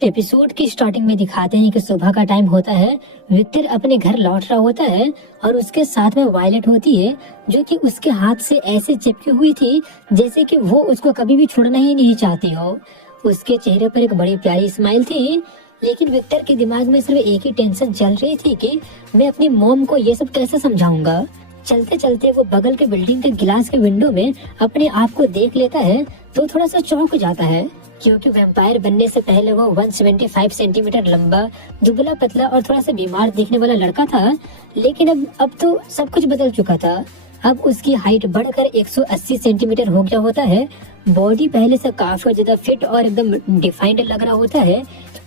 Episode की starting में दिखाते हैं कि सुबह का टाइम होता है। विक्टर अपने घर लौट रहा होता है और उसके साथ में वायलेट होती है, जो कि उसके हाथ से ऐसे चिपकी हुई थी जैसे कि वो उसको कभी भी छोड़ना ही नहीं चाहती हो। उसके चेहरे पर एक बड़ी प्यारी स्माइल थी, लेकिन विक्टर के दिमाग में सिर्फ एक ही टेंशन चल रही थी कि मैं अपनी मॉम को ये सब कैसे समझाऊंगा। चलते चलते वो बगल के बिल्डिंग के गिलास के विंडो में अपने आप को देख लेता है तो थोड़ा सा चौंक जाता है, क्योंकि वैम्पायर बनने से पहले वो 175 सेंटीमीटर लंबा, दुबला पतला और थोड़ा सा बीमार दिखने वाला लड़का था। लेकिन अब तो सब कुछ बदल चुका था। अब उसकी हाइट बढ़कर 180 सेंटीमीटर हो गया होता है। बॉडी पहले से काफी ज्यादा फिट और एकदम डिफाइंड लग रहा होता है।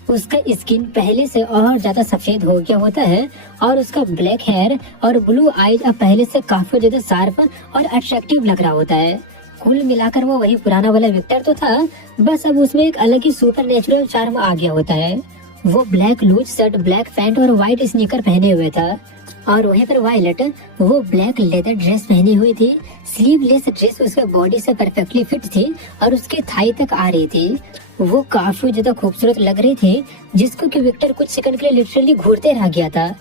उसका स्किन पहले से और ज्यादा सफेद हो गया होता है और उसका ब्लैक हेयर और ब्लू आईज अब पहले से काफी ज्यादा शार्प और अट्रैक्टिव लग रहा होता है। कुल मिलाकर वो वही पुराना वाला विक्टर तो था, बस अब उसमें एक अलग ही सुपर नेचुरल चार्म आ गया होता है। वो black loose shirt, black pant और व्हाइट स्नीकर पहने हुए था और वहीं पर वायलेट वो ब्लैक लेदर ड्रेस पहनी हुई थी। स्लीवलेस ड्रेस उसके बॉडी से परफेक्टली फिट थी और उसके थाई तक आ रही थी। वो काफी ज्यादा खूबसूरत लग रही थी, जिसको कि विक्टर कुछ सेकंड के लिए लिटरली घूरते रह गया था।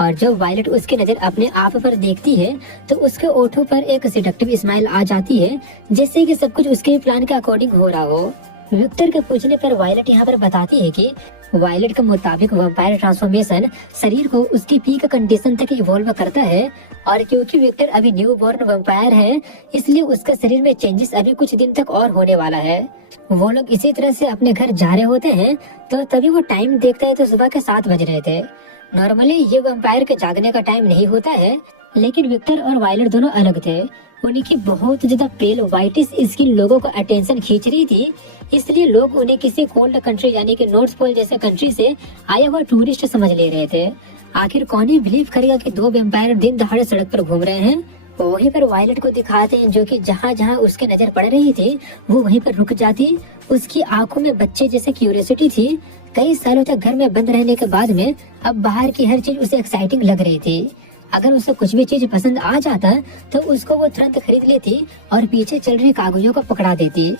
और जब वायलेट उसकी नजर अपने आप पर देखती है तो उसके ओठों पर एक सिडक्टिव स्माइल आ जाती है, जैसे कि सब कुछ उसके प्लान के अकॉर्डिंग हो रहा हो। विक्टर के पूछने पर वायलेट यहाँ पर बताती है कि वायलेट के मुताबिक वैम्पायर ट्रांसफॉर्मेशन शरीर को उसकी पीक कंडीशन तक इवॉल्व करता है, और क्योंकि विक्टर अभी न्यू बॉर्न वैम्पायर है, इसलिए उसके शरीर में चेंजेस अभी कुछ दिन तक और होने वाला है। वो लोग इसी तरह से अपने घर जा रहे होते हैं तो तभी वो टाइम देखता है तो सुबह के 7 बज रहे थे। नॉर्मली ये वैम्पायर के जागने का टाइम नहीं होता है, लेकिन विक्टर और वायलेट दोनों अलग थे। उन्हीं की बहुत ज्यादा पेल व्हाइटिश स्किन लोगों का अटेंशन खींच रही थी, इसलिए लोग उन्हें किसी कोल्ड कंट्री यानी कि नॉर्थ पोल जैसे कंट्री से आया हुआ टूरिस्ट समझ ले रहे थे। आखिर कौन ही बिलीव करेगा कि 2 वैम्पायर दिन दहाड़े सड़क पर घूम रहे हैं। वहीं पर वायलेट को दिखाते हैं, जो कि जहाँ जहाँ उसके नजर पड़ रही थी वो वहीं पर रुक जाती। उसकी आंखों में बच्चे जैसे क्यूरियोसिटी थी। कई सालों तक घर में बंद रहने के बाद में अब बाहर की हर चीज उसे एक्साइटिंग लग रही थी। अगर उसे कुछ भी चीज पसंद आ जाता तो उसको वो तुरंत खरीद लेती और पीछे चल रही कागुया को पकड़ा देती।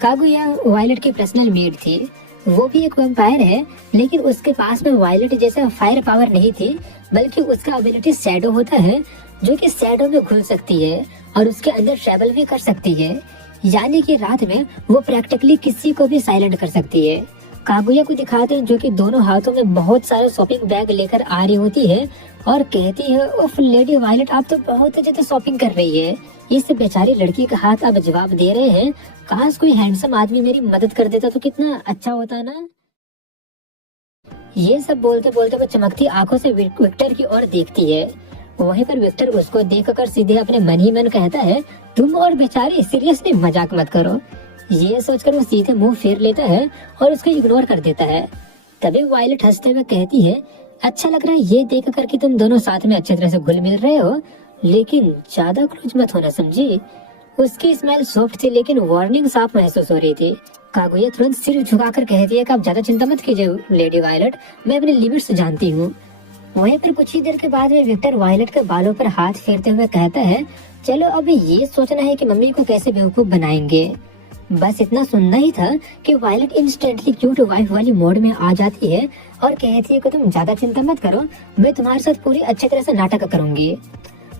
कागुया वायलेट की पर्सनल मेड थी। वो भी एक वैम्पायर है, लेकिन उसके पास में वायलेट जैसा फायर पावर नहीं थी, बल्कि उसका एबिलिटी शैडो होता है, जो कि शैडो में घुल सकती है और उसके अंदर ट्रेवल भी कर सकती है। यानी कि रात में वो प्रैक्टिकली किसी को भी साइलेंट कर सकती है। कागुया को दिखाते हैं, जो कि दोनों हाथों में बहुत सारे शॉपिंग बैग लेकर आ रही होती है और कहती है, उफ लेडी वायलेट, आप तो बहुत ज्यादा शॉपिंग कर रही है। इस बेचारी लड़की का हाथ अब जवाब दे रहे हैं, काश कोई हैंडसम आदमी मेरी मदद कर देता तो कितना अच्छा होता ना। ये सब बोलते बोलते वो चमकती आंखों से विक्टर की ओर देखती है। वहीं पर विक्टर उसको देखकर सीधे अपने मन ही मन कहता है, तुम और बेचारी सीरियसली मजाक मत करो। ये सोचकर वो सीधे मुंह फेर लेता है और उसको इग्नोर कर देता है। तभी वायलेट हंसते हुए कहती है, अच्छा लग रहा है ये देख कर कि तुम दोनों साथ में अच्छी तरह से घुल मिल रहे हो, लेकिन ज्यादा क्लोज मत होना, समझी। उसकी स्माइल सॉफ्ट थी, लेकिन वार्निंग साफ महसूस हो रही थी। कागुया तुरंत सिर झुकाकर कहती है कि आप ज्यादा चिंता मत कीजिए लेडी वायलेट, मैं अपने लिमिट्स जानती हूँ। वहीं पर कुछ ही देर के बाद में विक्टर वायलेट के बालों पर हाथ फेरते हुए कहता है, चलो अब ये सोचना है कि मम्मी को कैसे बेवकूफ बनाएंगे। बस इतना सुनना ही था कि वायलेट इंस्टेंटली क्यूट वाइफ वाली मोड में आ जाती है और कहती है कि तुम ज्यादा चिंता मत करो, मैं तुम्हारे साथ पूरी अच्छी तरह से नाटक करूंगी।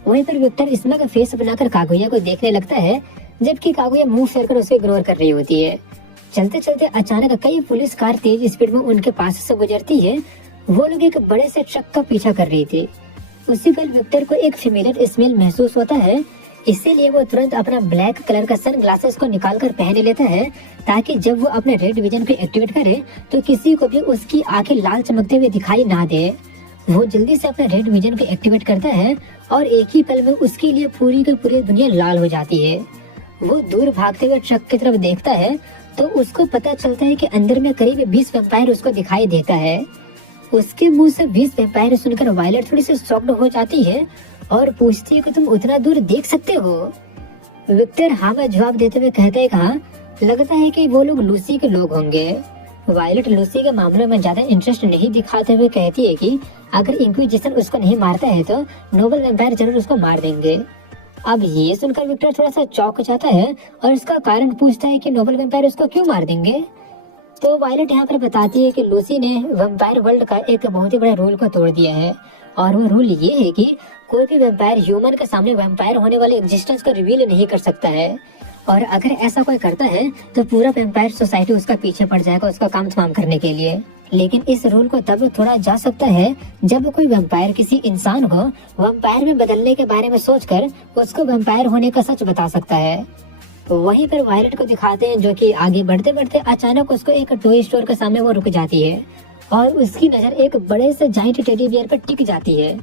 वहीं पर विक्टर इसमें का फेस बनाकर कागुया को देखने लगता है, जबकि कागुया मुंह फेर कर उसे इग्नोर कर रही होती है। चलते चलते अचानक कई पुलिस कार तेज स्पीड में उनके पास से गुजरती है। वो लोग एक बड़े से ट्रक का पीछा कर रही थी। उसी पल विक्टर को एक फेमिलियर स्मेल महसूस होता है, इसीलिए वो तुरंत अपना ब्लैक कलर का सन ग्लासेस को निकाल कर पहन लेता है, ताकि जब वो अपने रेड विजन को एक्टिवेट करे तो किसी को भी उसकी आंखें लाल चमकते हुए दिखाई ना दे। वो जल्दी से अपने रेड विजन को एक्टिवेट करता है और एक ही पल में उसके लिए पूरी की पूरी दुनिया लाल हो जाती है। वो दूर भागते हुए ट्रक की तरफ देखता है तो उसको पता चलता है कि अंदर में करीब 20 वैम्पायर उसको दिखाई देता है। उसके मुंह से 20 वैम्पायर सुनकर वायलेट थोड़ी सी शॉक्ड हो जाती है और पूछती है कि तुम उतना दूर देख सकते हो। विक्टर हाँ में जवाब देते हुए कहता है, हाँ लगता है कि वो लोग लूसी के लोग होंगे। वायलेट लूसी के मामलों में ज्यादा इंटरेस्ट नहीं दिखाते हुए कहती है कि अगर इंक्विजिशन उसको नहीं मारता है तो नोबल वैम्पायर जरूर उसको मार देंगे। अब ये सुनकर विक्टर थोड़ा सा चौंक जाता है और इसका कारण पूछता है कि नोबल वैम्पायर उसको क्यों मार देंगे। तो वायलेट यहाँ पर बताती है कि लूसी ने वैम्पायर वर्ल्ड का एक बहुत ही बड़ा रूल को तोड़ दिया है, और वो रूल ये है कि कोई भी वैम्पायर ह्यूमन के सामने वैम्पायर होने वाले एग्जिस्टेंस को रिवील नहीं कर सकता है, और अगर ऐसा कोई करता है तो पूरा वैम्पायर सोसाइटी उसका पीछे पड़ जाएगा उसका काम तमाम करने के लिए। लेकिन इस रूल को तब थोड़ा जा सकता है जब कोई वैम्पायर किसी इंसान को वैम्पायर में बदलने के बारे में सोचकर उसको वैम्पायर होने का सच बता सकता है। वहीं पर वायलेट को दिखाते हैं जो कि आगे बढ़ते बढ़ते अचानक उसको एक टॉय स्टोर के सामने वो रुक जाती है और उसकी नजर एक बड़े से जाइंट टेडी बियर पर टिक जाती है।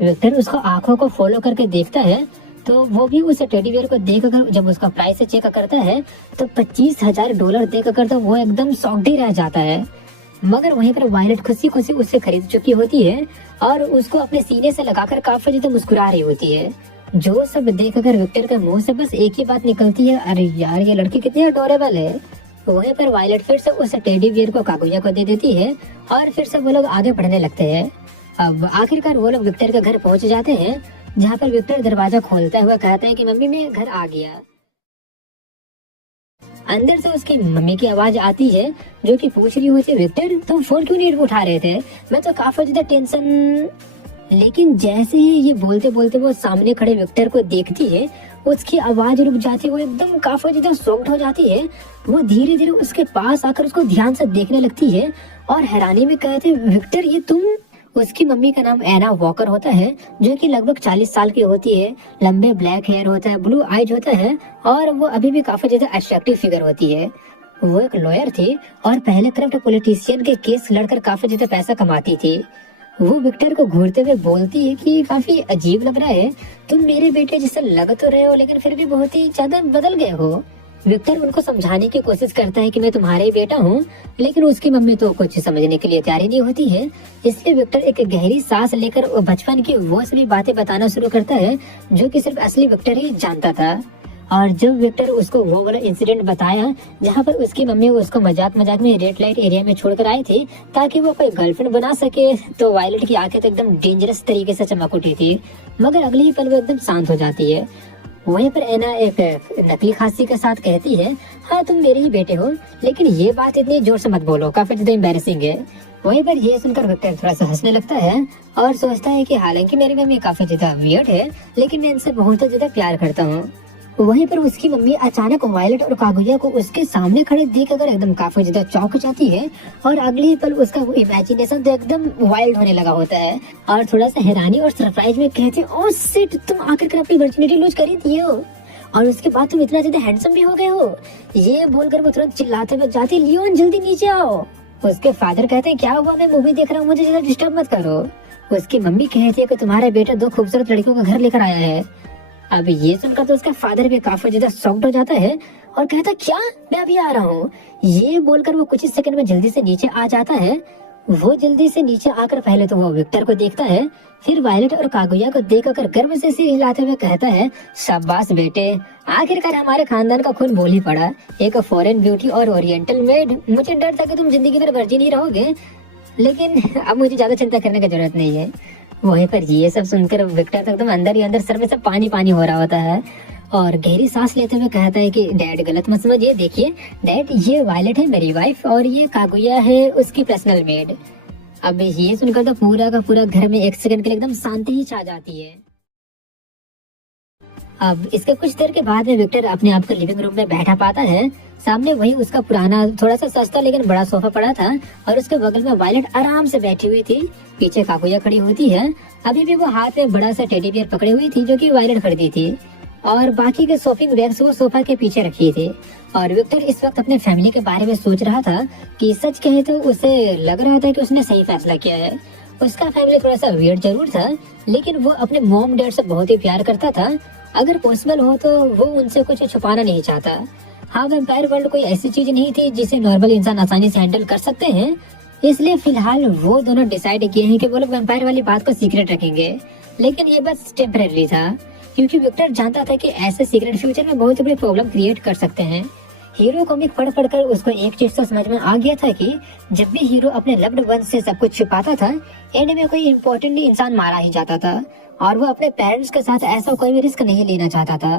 विक्टर उसको आंखों को फॉलो करके देखता है तो वो भी उस टेडी बियर को देख कर जब उसका प्राइस चेक करता है तो $25,000 देख कर तो वो एकदम शॉक्ड ही रह जाता है। मगर वहीं पर वायलेट खुशी खुशी उससे खरीद चुकी होती है और उसको अपने सीने से लगाकर काफी ज्यादा मुस्कुरा रही होती है। जो सब देखकर विक्टर के मुंह से बस एक ही बात निकलती है, अरे यार ये लड़की कितनी अडोरेबल है। वहीं पर वायलेट फिर से उस टेडी बियर को कागुया को दे देती है और फिर से वो लोग आगे बढ़ने लगते हैं। अब आखिरकार वो लोग विक्टर के घर पहुंच जाते हैं, जहाँ पर विक्टर दरवाजा खोलता हुआ कहता है कि मम्मी मैं घर आ गया। अंदर से उसकी मम्मी की आवाज आती है जो कि पूछ रही होती है, विक्टर तुम फोन क्यों नहीं उठा रहे थे, मैं तो काफी ज्यादा टेंशन। लेकिन जैसे ही ये बोलते बोलते वो सामने खड़े विक्टर को देखती है उसकी आवाज रुक जाती है, वो एकदम काफी ज्यादा शॉक्ड हो जाती है। वो धीरे धीरे उसके पास आकर उसको ध्यान से देखने लगती है और हैरानी में कहते हैं, विक्टर ये तुम। उसकी मम्मी का नाम एना वॉकर होता है जो कि लगभग 40 साल की होती है, लंबे ब्लैक हेयर होता है, ब्लू आईज होता है और वो अभी भी काफी ज्यादा अट्रैक्टिव फिगर होती है। वो एक लॉयर थी और पहले करप्ट पॉलिटिशियन के केस लड़कर काफी ज्यादा पैसा कमाती थी। वो विक्टर को घूरते हुए बोलती है कि काफी अजीब लग रहा है, तुम मेरे बेटे जैसे लग तो रहे हो लेकिन फिर भी बहुत ही ज्यादा बदल गए हो। विक्टर उनको समझाने की कोशिश करता है कि मैं तुम्हारा ही बेटा हूँ, लेकिन उसकी मम्मी तो कुछ समझने के लिए तैयार ही नहीं होती है। इसलिए विक्टर एक गहरी सांस लेकर बचपन की वो सभी बातें बताना शुरू करता है जो कि सिर्फ असली विक्टर ही जानता था। और जब विक्टर उसको वो वाला इंसिडेंट बताया जहाँ पर उसकी मम्मी उसको मजाक मजाक में रेड लाइट एरिया में छोड़कर आई थी ताकि वो कोई गर्लफ्रेंड बना सके, तो वायलेट की आंखें तो एकदम डेंजरस तरीके से चमक उठी थी, मगर अगले ही पल वो एकदम शांत हो जाती है। वहीं पर एना एक नकली खांसी के साथ कहती है, हाँ तुम मेरे ही बेटे हो, लेकिन ये बात इतनी जोर से मत बोलो, काफी ज्यादा एम्बैरेसिंग है। वहीं पर ये सुनकर विक्टर थोड़ा सा हंसने लगता है और सोचता है कि हालांकि मेरी मम्मी काफी ज्यादा वियर्ड है लेकिन मैं इनसे बहुत ज्यादा प्यार करता हूँ। वहीं पर उसकी मम्मी अचानक वायलेट और कागुया को उसके सामने खड़े देखकर एकदम काफी ज्यादा चौंक जाती है और अगले ही पल उसका वो इमेजिनेशन तो एकदम वाइल्ड होने लगा होता है और थोड़ा सा हैरानी और सरप्राइज में कहते हैं, ओह शिट, तुम आखिरकार अपनी वर्जिनिटी लूज कर ही दिए हो और उसके बाद तुम इतना ज्यादा हैंडसम भी हो गए हो। ये बोलकर वो तुरंत चिल्लाते हुए जाती है, लियोन जल्दी नीचे आओ। उसके फादर कहते हैं, क्या हुआ, मैं मूवी देख रहा हूँ, मुझे ज्यादा डिस्टर्ब मत करो। उसकी मम्मी कहती है कि तुम्हारा बेटा 2 खूबसूरत लड़कियों का घर लेकर आया है। अब ये सुनकर तो उसका फादर भी काफी ज्यादा शॉक्ड हो जाता है और कहता, क्या, मैं अभी आ रहा हूँ। ये बोलकर वो कुछ ही सेकंड में जल्दी से नीचे आ जाता है। वो जल्दी से नीचे आकर पहले तो वो विक्टर को देखता है, फिर वायलेट और कागुया को देखकर गर्व से सिर हिलाते हुए कहता है, शाबाश बेटे, आखिरकार हमारे खानदान का खून बोल ही पड़ा, एक फॉरेन ब्यूटी और ओरिएंटल मेड। मुझे डर था कि तुम जिंदगी भर वर्जिन ही रहोगे, लेकिन अब मुझे ज्यादा चिंता करने की जरूरत नहीं है। वहीं पर ये सब सुनकर विक्टर तो एकदम अंदर ही अंदर सर में सब पानी पानी हो रहा होता है और गहरी सांस लेते हुए कहता है कि डैड गलत मत समझिए, देखिए डैड, ये वायलेट है मेरी वाइफ और ये कागुया है उसकी पर्सनल मेड। अब ये सुनकर तो पूरा का पूरा घर में एक सेकंड के लिए एकदम शांति ही छा जाती है। अब इसके कुछ देर के बाद में विक्टर अपने आप को लिविंग रूम में बैठा पाता है। सामने वही उसका पुराना थोड़ा सा सस्ता लेकिन बड़ा सोफा पड़ा था और उसके बगल में वायलेट आराम से बैठी हुई थी, पीछे कागुया खड़ी होती है। अभी भी वो हाथ में बड़ा सा टेडी बियर पकड़ी हुई थी जो कि वायलेट खरीदी थी और बाकी के शॉपिंग बैग्स वो सोफा के पीछे रखी थी। और विक्टर इस वक्त अपने फैमिली के बारे में सोच रहा था कि सच कहे तो उसे लग रहा था कि उसने सही फैसला किया है। उसका फैमिली थोड़ा सा वियर्ड जरूर था लेकिन वो अपने मॉम डैड से बहुत ही प्यार करता था। अगर पॉसिबल हो तो वो उनसे कुछ छुपाना नहीं चाहता। हाँ, वैम्पायर वर्ल्ड कोई ऐसी चीज नहीं थी जिसे नॉर्मल इंसान आसानी से हैंडल कर सकते हैं, इसलिए फिलहाल वो दोनों डिसाइड किए हैं कि वो लोग वैम्पायर वाली बात को सीक्रेट रखेंगे। लेकिन ये बस टेम्परेरी था क्योंकि विक्टर जानता था कि ऐसे सीक्रेट फ्यूचर में बहुत बड़ी प्रॉब्लम क्रिएट कर सकते हैं। हीरो कॉमिक पढ़ पढ़कर उसको एक चीज तो समझ में आ गया था कि जब भी हीरो अपने लव्ड वन से सब कुछ छिपाता था, एंड में कोई इम्पोर्टेंटली इंसान मारा ही जाता था और वो अपने पेरेंट्स के साथ ऐसा कोई भी रिस्क नहीं लेना चाहता था।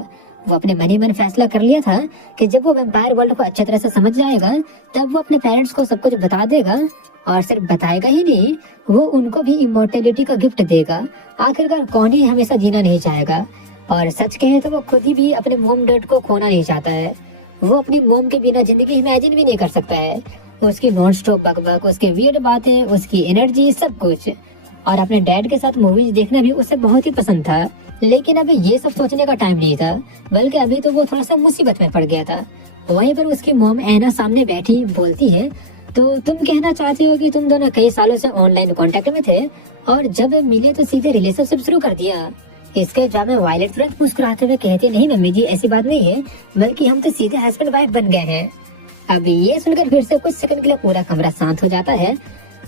वो अपने मन ही मन फैसला कर लिया था कि जब वो वैम्पायर वर्ल्ड को अच्छी तरह से समझ जाएगा तब वो अपने पेरेंट्स को सब कुछ बता देगा, और सिर्फ बताएगा ही नहीं, वो उनको भी इमोर्टेलिटी का गिफ्ट देगा। आखिरकार कौन ही हमेशा जीना नहीं चाहेगा, और सच कहे तो वो खुद ही भी अपने मोम डैड को खोना नहीं चाहता है। वो अपनी मोम के बिना जिंदगी इमेजिन भी नहीं कर सकता है। उसकी नॉन स्टॉप बकबक, उसकी वियर्ड बातें, उसकी एनर्जी, सब कुछ। और अपने डैड के साथ मूवीज देखना भी उसे बहुत ही पसंद था। लेकिन अभी ये सब सोचने का टाइम नहीं था, बल्कि अभी तो वो थोड़ा सा मुसीबत में पड़ गया था। वहीं पर उसकी मॉम ऐना सामने बैठी बोलती है, तो तुम कहना चाहते हो कि तुम दोनों कई सालों से ऑनलाइन कांटेक्ट में थे और जब मिले तो सीधे रिलेशनशिप शुरू कर दिया। इसके जवाब में वायलेट तुरंत मुस्कुराते हुए कहती है, नहीं मम्मी जी, ऐसी बात नहीं है, बल्कि हम तो सीधे हस्बैंड वाइफ बन गए हैं। अब ये सुनकर फिर से कुछ सेकंड के लिए पूरा कमरा शांत हो जाता है,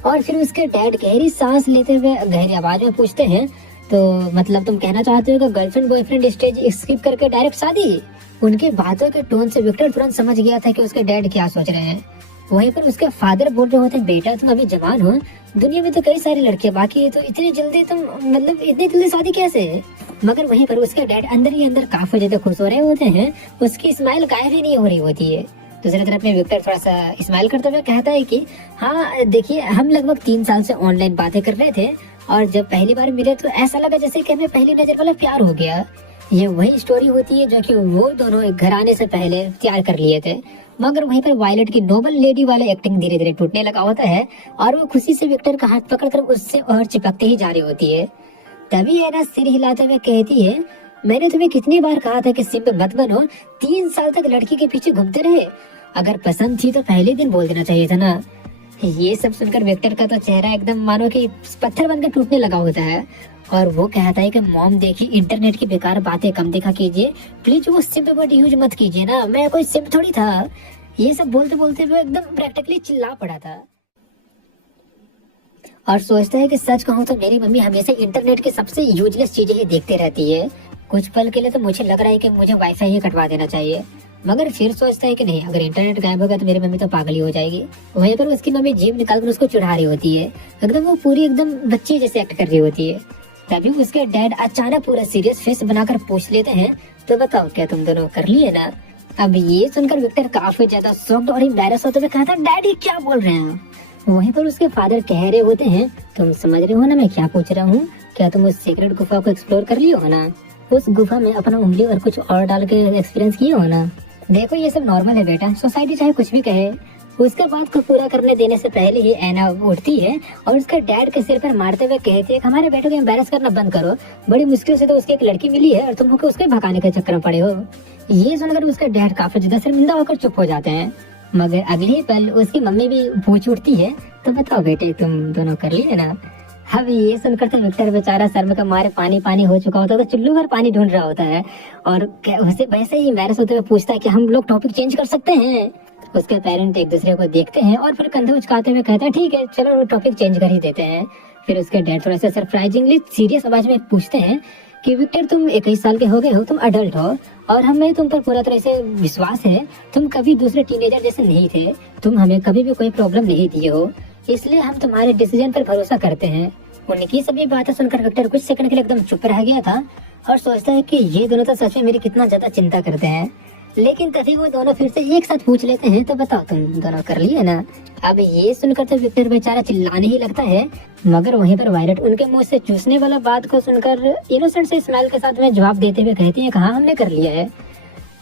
और फिर उसके डैड गहरी सांस लेते हुए गहरी आवाज में पूछते हैं, तो मतलब तुम कहना चाहते हो कि गर्लफ्रेंड बॉयफ्रेंड स्टेज स्किप करके डायरेक्ट शादी? उनके बातों के टोन से विक्टर तुरंत समझ गया था कि उसके डैड क्या सोच रहे हैं। वहीं पर उसके फादर बोल रहे होते हैं, बेटा तुम अभी जवान हो, दुनिया में तो कई सारी लड़कियां बाकी है, तो इतनी जल्दी तुम मतलब इतनी जल्दी शादी कैसे? मगर वहीं पर उसके डैड अंदर ही अंदर काफी ज्यादा खुश हो रहे होते हैं। उसकी स्माइल गायब ही नहीं हो रही होती है। दूसरी तरफ में विक्टर थोड़ा सा स्माइल करते हुए कहता है कि हाँ देखिए, हम लगभग 3 साल से ऑनलाइन बातें कर रहे थे, और जब पहली बार मिले तो ऐसा लगा जैसे कि हमें पहली नजर वाला प्यार हो गया। ये वही स्टोरी होती है जो कि वो दोनों एक घर आने से पहले तैयार कर लिए थे। मगर वहीं पर वायलेट की नोबल लेडी वाला एक्टिंग धीरे धीरे टूटने लगा होता है, और वो खुशी से विक्टर का हाथ पकड़कर उससे और चिपकते ही जा रही होती है। तभी एना सिर हिलाते हुए कहती है, मैंने तुम्हें कितनी बार कहा था कि सिम्ब मत बनो, 3 साल तक लड़की के पीछे घूमते रहे। अगर पसंद थी तो पहले दिन बोल देना चाहिए था ना। ये सब सुनकर विक्टर का तो चेहरा एकदम मानो कि पत्थर बनकर टूटने लगा होता है, और वो कहता है कि मॉम देखिए, इंटरनेट की बेकार बातें कम देखा कीजिए, प्लीज वो सिम्प वर्ड यूज मत कीजिए ना, मैं कोई सिम्प थोड़ी था। ये सब बोलते बोलते वो एकदम प्रैक्टिकली चिल्ला पड़ा था, और सोचता है कि सच कहूँ तो मेरी मम्मी हमेशा इंटरनेट की सबसे यूजलेस चीजें ही देखती रहती है। कुछ पल के लिए तो मुझे लग रहा है कि मुझे वाईफाई ही कटवा देना चाहिए, मगर फिर सोचता है कि नहीं, अगर इंटरनेट गायब होगा तो मेरी मम्मी तो पागल ही हो जाएगी। वहीं पर उसकी मम्मी जेब निकालकर उसको चिढ़ा रही होती है, एकदम वो पूरी एकदम बच्ची जैसे एक्ट कर रही होती है। तभी उसके डैड अचानक पूरा सीरियस फेस बनाकर पूछ लेते हैं, तो बताओ क्या तुम दोनों कर लिए ना? अब ये सुनकर विक्टर काफी ज्यादा शॉक्ड और एम्बैरेस होते हुए कहता है, डैडी क्या बोल रहे हैं? वहीं पर उसके फादर कह रहे होते हैं, तुम समझ रहे हो ना मैं क्या पूछ रहा हूँ? क्या तुम उस सीक्रेट गुफा को एक्सप्लोर कर लिए हो ना? उस गुफा में अपना उंगली और कुछ और डाल के एक्सपीरियंस किए हो ना? देखो ये सब नॉर्मल है बेटा, सोसाइटी चाहे कुछ भी कहे। उसके बात को पूरा करने देने से पहले ही ऐना उठती है और उसके डैड के सिर पर मारते हुए कहती है, हमारे बेटे को एम्बैरस करना बंद करो, बड़ी मुश्किल से तो उसकी एक लड़की मिली है और तुम लोग उसके भगाने के चक्कर में पड़े हो। ये सुनकर उसके डैड काफी ज्यादा शर्मिंदा होकर चुप हो जाते हैं, मगर अगले ही पल उसकी मम्मी भी पूछ उठती है, तो बताओ बेटे तुम दोनों कर लिए ना? अब ये सुनकर तो विक्टर बेचारा शर्म के मारे पानी पानी हो चुका होता है, तो चुल्लू भर पानी ढूंढ रहा होता है, और उसे वैसे ही एम्बैरस होते हुए पूछता है कि हम लोग टॉपिक चेंज कर सकते हैं? उसके पेरेंट एक दूसरे को देखते हैं और फिर कंधे उचकाते हुए कहते हैं, ठीक है चलो टॉपिक चेंज कर ही देते हैं। फिर उसके डैड थोड़ा सा सरप्राइजिंगली सीरियस आवाज में पूछते हैं कि विक्टर तुम 21 साल के हो गए हो, तुम अडल्ट हो और हमें तुम पर पूरा तरह से विश्वास है, तुम कभी दूसरे टीनेजर जैसे नहीं थे, तुम हमें कभी भी कोई प्रॉब्लम नहीं दिए हो, इसलिए हम तुम्हारे डिसीजन पर भरोसा करते हैं। उनकी सभी बातें सुनकर विक्टर कुछ सेकंड के लिए एकदम चुप रह गया था और सोचता है कि ये दोनों तो सच में मेरी कितना ज्यादा चिंता करते हैं। लेकिन तभी वो दोनों फिर से एक साथ पूछ लेते हैं, तो बताओ तुम दोनों कर लिए ना? अब ये सुनकर तो विक्टर बेचारा चिल्लाने ही लगता है, मगर वहीं पर वायलेट उनके मुंह से चूसने वाला बात को सुनकर इनोसेंट से स्माइल के साथ में जवाब देते हुए कहती है, हाँ हमने कर लिया है।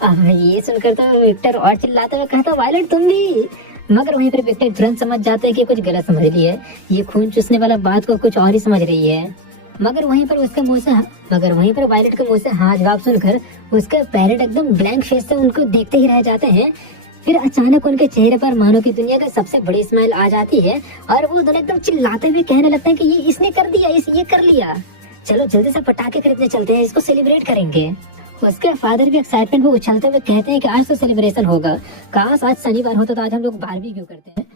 अब ये सुनकर तो विक्टर और चिल्लाते हुए कहता, वायलेट तुम भी? मगर वहीं पर विक्टर तुरंत समझ जाते हैं कि कुछ गलत समझ ली है, ये खून चूसने वाला बात को कुछ और ही समझ रही है। मगर वहीं पर वायलेट के मुंह से हाँ जवाब सुनकर उसके पेरेंट एकदम ब्लैंक फेस से उनको देखते ही रह जाते हैं। फिर अचानक उनके चेहरे पर मानो कि दुनिया का सबसे बड़ी स्माइल आ जाती है और वो दोनों एकदम चिल्लाते हुए कहने लगते हैं कि ये इसने कर दिया, ये कर लिया, चलो जल्दी से पटाखे खरीदने चलते हैं, इसको सेलिब्रेट करेंगे। उसके फादर भी एक्साइटमेंट में उछलते हुए कहते हैं कि आज तो सेलिब्रेशन होगा, काश आज शनिवार होता तो आज हम लोग बारबेक्यू करते हैं।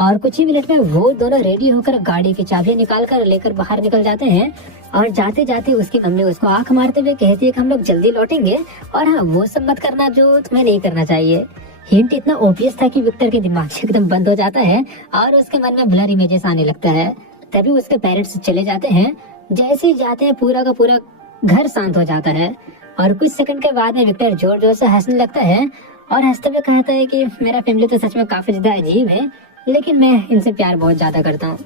और कुछ ही मिनट में वो दोनों रेडी होकर गाड़ी की चाबियां निकाल कर लेकर बाहर निकल जाते हैं और जाते जाते उसकी मम्मी उसको आंख मारते हुए कहती है कि हम लोग जल्दी लौटेंगे और हाँ वो सब मत करना जो तुम्हें नहीं करना चाहिए। हिंट इतना ऑब्वियस था कि विक्टर के दिमाग से एकदम बंद हो जाता है और उसके मन में ब्लर इमेजेस आने लगता है। तभी उसके पेरेंट्स चले जाते हैं। जैसे ही जाते हैं पूरा का पूरा घर शांत हो जाता है और कुछ सेकंड के बाद में विक्टर जोर जोर से हंसने लगता है और हंसते हुए कहता है कि मेरा फैमिली तो सच में काफी ज्यादा अजीब है, लेकिन मैं इनसे प्यार बहुत ज्यादा करता हूँ।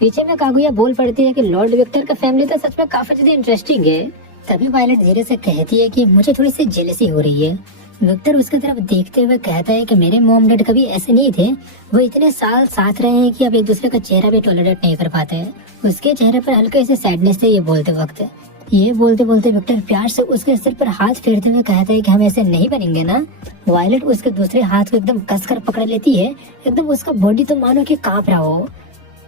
पीछे में कागुया बोल पड़ती है कि लॉर्ड विक्टर का फैमिली तो सच में काफी ज्यादा इंटरेस्टिंग है। तभी वायलेट धीरे से कहती है कि मुझे थोड़ी सी जेलसी हो रही है। विक्टर उसकी तरफ देखते हुए कहता है कि मेरे मॉम डैड कभी ऐसे नहीं थे, वो इतने साल साथ रहे हैं कि अब एक दूसरे का चेहरा भी टॉलरेट नहीं कर पाते। उसके चेहरे पर हल्के से सैडनेस थे ये बोलते वक्त। ये बोलते बोलते विक्टर प्यार से उसके सिर पर हाथ फेरते हुए कहता है कि हम ऐसे नहीं बनेंगे ना। वायलेट उसके दूसरे हाथ को एकदम कसकर पकड़ लेती है, एकदम उसका बॉडी तो मानो कि कांप रहा हो।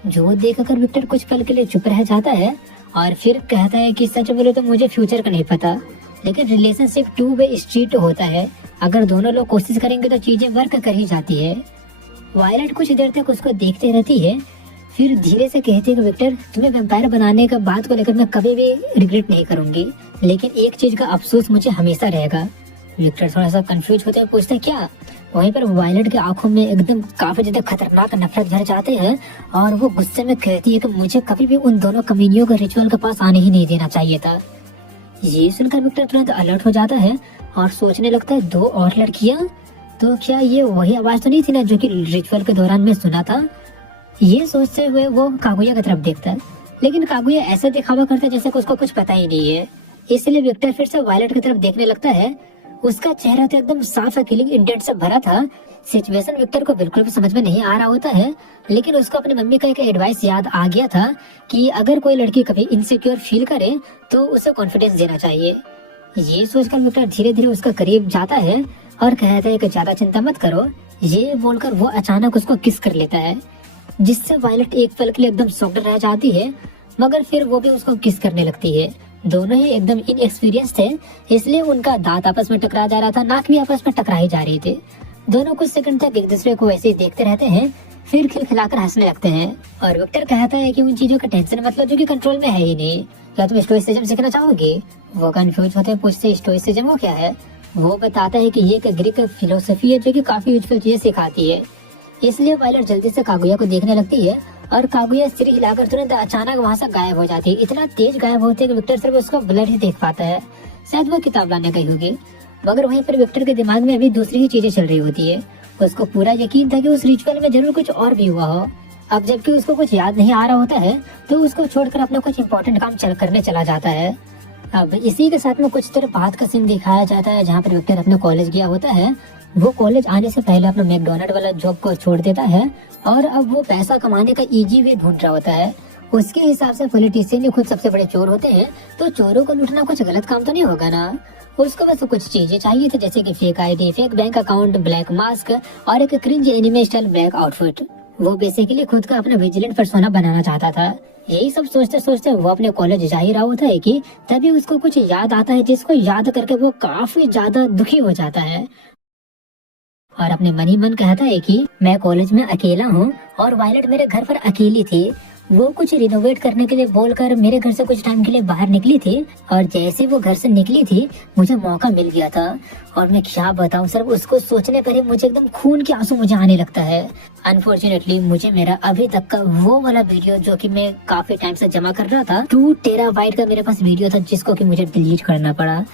जो देखकर विक्टर कुछ पल के लिए चुप रह जाता है और फिर कहता है कि सच बोले तो मुझे फ्यूचर का नहीं पता, लेकिन रिलेशनशिप टू वे स्ट्रीट होता है, अगर दोनों लोग कोशिश करेंगे तो चीजें वर्क कर ही जाती है। वायलेट कुछ देर तक उसको देखते रहती है, फिर धीरे से कहती है कि विक्टर तुम्हें वैम्पायर बनाने का बात को लेकर मैं कभी भी रिग्रेट नहीं करूंगी, लेकिन एक चीज का अफसोस मुझे हमेशा रहेगा। विक्टर थोड़ा सा कंफ्यूज होते हुए पूछता है क्या। वहीं पर वायलेट की आंखों में एकदम काफी ज्यादा खतरनाक नफरत भर जाते हैं और वो गुस्से में कहती है कि मुझे कभी भी उन दोनों कमीनियों को रिचुअल के पास आने ही नहीं देना चाहिए था। ये सुनकर विक्टर तुरंत अलर्ट हो जाता है और सोचने लगता है दो और लड़कियां, तो क्या ये वही आवाज तो नहीं थी ना जो कि रिचुअल के दौरान मैं सुना था। ये सोचते हुए वो कागुया की तरफ देखता है, लेकिन कागुया ऐसे दिखावा करता है जैसे कि उसको कुछ पता ही नहीं है। इसलिए विक्टर फिर से वायलेट की तरफ देखने लगता है। उसका चेहरा तो एकदम साफ किलिंग इंटेंट से भरा था। सिचुएशन विक्टर को बिल्कुल भी समझ में नहीं आ रहा होता है, लेकिन उसको अपनी मम्मी का एक एडवाइस याद आ गया था कि अगर कोई लड़की कभी इनसिक्योर फील करे तो उसे कॉन्फिडेंस देना चाहिए। ये सोचकर विक्टर धीरे धीरे उसका करीब जाता है और कहता है कि ज्यादा चिंता मत करो। ये बोलकर वो अचानक उसको किस कर लेता है, जिससे वायलेट एक पल के लिए एकदम शॉक्ड रह जाती है, मगर फिर वो भी उसको किस करने लगती है। दोनों ही एकदम इनएक्सपीरियंस थे, इसलिए उनका दांत आपस में टकरा जा रहा था, नाक भी आपस में टकरा ही जा रही थी। दोनों कुछ सेकंड तक एक दूसरे को ऐसे ही देखते रहते हैं, फिर खिलखिलाकर हंसने लगते हैं। और विक्टर कहता है कि उन चीजों का टेंशन मतलब जो कि कंट्रोल में है ही नहीं, क्या तुम स्टोइसिज्म सीखना चाहोगे। वो कंफ्यूज होते पूछते स्टोइसिज्म वो क्या है। वो बताता है कि ये एक ग्रीक फिलोसफी है जो कि काफी यूजफुल चीजें सिखाती है। इसलिए वायलेट जल्दी से कागुया को देखने लगती है और कागुया सिर हिलाकर तुरंत अचानक वहाँ से गायब हो जाती है। इतना तेज गायब होती है कि विक्टर सिर्फ उसको ब्लड ही देख पाता है। शायद वो किताब लाने गई होगी, मगर वहीं पर विक्टर के दिमाग में अभी दूसरी ही चीजें चल रही होती है। उसको पूरा यकीन था कि उस रिचुअल में जरूर कुछ और भी हुआ हो। अब जबकि उसको कुछ याद नहीं आ रहा होता है तो उसको छोड़कर अपना कुछ इम्पोर्टेंट काम करने चला जाता है। अब इसी के साथ में कुछ देर बाद का सीन दिखाया जाता है जहाँ पर विक्टर अपने कॉलेज गया होता है। वो कॉलेज आने से पहले अपना मैकडोनल्ड वाला जॉब को छोड़ देता है और अब वो पैसा कमाने का इजी वे ढूंढ रहा होता है। उसके हिसाब से पॉलिटिशियन ही खुद सबसे बड़े चोर होते हैं, तो चोरों को लूटना कुछ गलत काम तो नहीं होगा ना। उसको बस कुछ चीजें चाहिए थी, जैसे कि fake ID, fake bank account, black mask और एक cringe anime style black outfit. वो बेसिकली खुद का अपना विजिलेंट पर्सोना बनाना चाहता था। यही सब सोचते सोचते वो अपने कॉलेज जा ही रहा होता है कि तभी उसको कुछ याद आता है, जिसको याद करके वो काफी ज्यादा दुखी हो जाता है और अपने मन ही मन कहता है कि मैं कॉलेज में अकेला हूँ और वायलेट मेरे घर पर अकेली थी। वो कुछ रिनोवेट करने के लिए बोलकर मेरे घर से कुछ टाइम के लिए बाहर निकली थी और जैसे वो घर से निकली थी मुझे मौका मिल गया था। और मैं क्या बताऊं सर, उसको सोचने पर ही मुझे एकदम खून के आंसू मुझे आने लगता है। अनफॉर्चुनेटली मुझे मेरा अभी तक का वो वाला वीडियो जो कि मैं काफी टाइम से जमा कर रहा था, 2 टेराबाइट का मेरे पास वीडियो था, जिसको कि मुझे डिलीट करना पड़ा।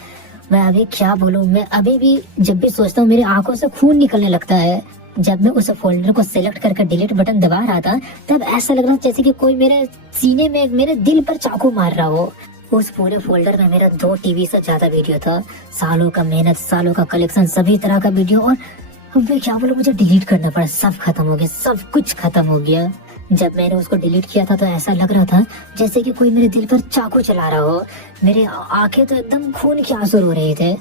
मैं अभी क्या बोलूं, मैं अभी भी जब भी सोचता हूँ मेरी आंखों से खून निकलने लगता है। जब मैं उस फोल्डर को सिलेक्ट करके डिलीट बटन दबा रहा था तब ऐसा लग रहा जैसे कि कोई मेरे सीने में मेरे दिल पर चाकू मार रहा हो। उस पूरे फोल्डर में मेरा 2 टीबी से ज्यादा वीडियो था, सालों का मेहनत, सालों का कलेक्शन, सभी तरह का वीडियो। और अब मैं क्या बोलूं, मुझे डिलीट करना पड़ा। सब खत्म हो गया, सब कुछ खत्म हो गया। जब मैंने उसको डिलीट किया था तो ऐसा लग रहा था जैसे कि कोई मेरे दिल पर चाकू चला रहा हो। मेरे आंखें तो एकदम खून के आंसू रो रहे थे।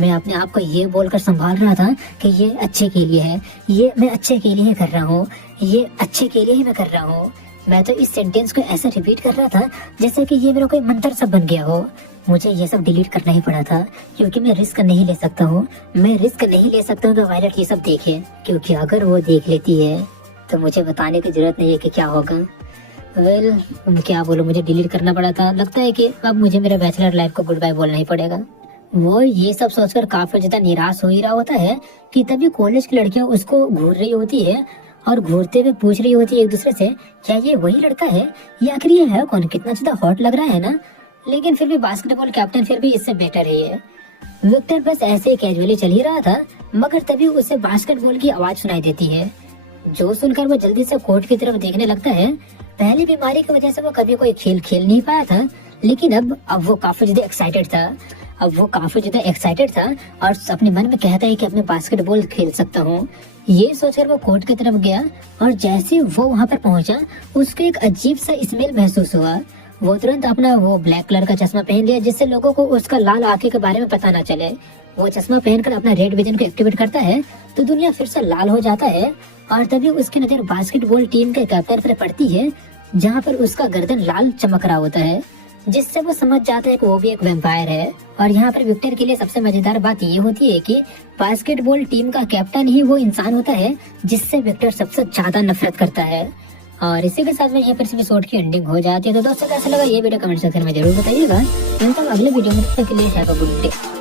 मैं अपने आप को ये बोलकर संभाल रहा था कि ये अच्छे के लिए है, ये मैं अच्छे के लिए ही कर रहा हूँ, ये अच्छे के लिए ही मैं कर रहा हूँ। मैं तो इस सेंटेंस को ऐसे रिपीट कर रहा था जैसे कि ये मेरा कोई मंत्र सब बन गया हो। मुझे ये सब डिलीट करना ही पड़ा था क्योंकि मैं रिस्क नहीं ले सकता हूँ। मैं रिस्क नहीं ले सकता हूँ तो वायलेट ये सब देखे, क्योंकि अगर वो देख लेती है तो मुझे बताने की जरूरत नहीं है कि क्या होगा। वेल, क्या बोलूं, मुझे डिलीट करना पड़ा था। लगता है कि अब मुझे मेरे बैचलर लाइफ को गुड बाय बोलना ही पड़ेगा। वो ये सब सोचकर काफी ज्यादा निराश हो ही रहा होता है कि तभी कॉलेज की लड़कियां उसको घूर रही होती है और घूरते हुए पूछ रही होती है एक दूसरे से, क्या ये वही लड़का है या आखिर ये है कौन, कितना ज्यादा हॉट लग रहा है ना। लेकिन फिर भी बास्केटबॉल कैप्टन फिर भी इससे बेटर ही है। विक्टर बस ऐसे ही कैजुअली चल ही रहा था, मगर तभी उसे बास्केटबॉल की आवाज सुनाई देती है, जो सुनकर वो जल्दी से कोर्ट की तरफ देखने लगता है। पहली बीमारी की वजह से वो कभी कोई खेल खेल नहीं पाया था, लेकिन अब वो काफी ज्यादा एक्साइटेड था और अपने मन में कहता है कि अब मैं बास्केटबॉल खेल सकता हूँ। ये सोचकर वो कोर्ट की तरफ गया और जैसे वो वहाँ पर पहुंचा, उसको एक अजीब सा स्मेल महसूस हुआ। वो तुरंत अपना वो ब्लैक कलर का चश्मा पहन लिया, जिससे लोगों को उसका लाल आंखें के बारे में पता ना चले। वो चश्मा पहनकर अपना रेड विजन को एक्टिवेट करता है तो दुनिया फिर से लाल हो जाता है, और तभी उसकी नजर बास्केटबॉल टीम के कैप्टन पर पड़ती है, जहाँ पर उसका गर्दन लाल चमक रहा होता है, जिससे वो समझ जाता है कि वो भी एक वैम्पायर है। और यहाँ पर विक्टर के लिए सबसे मजेदार बात ये होती है कि बास्केटबॉल टीम का कैप्टन ही वो इंसान होता है जिससे विक्टर सबसे ज्यादा नफरत करता है। और इसी के साथ में यहाँ पर इस एपिसोड की एंडिंग हो जाती है। तो दोस्तों कैसा लगा ये वीडियो कमेंट सेक्शन में जरूर बताइएगा। मिलता हूँ अगले वीडियो में, तब तक के लिए हैव अ गुड डे।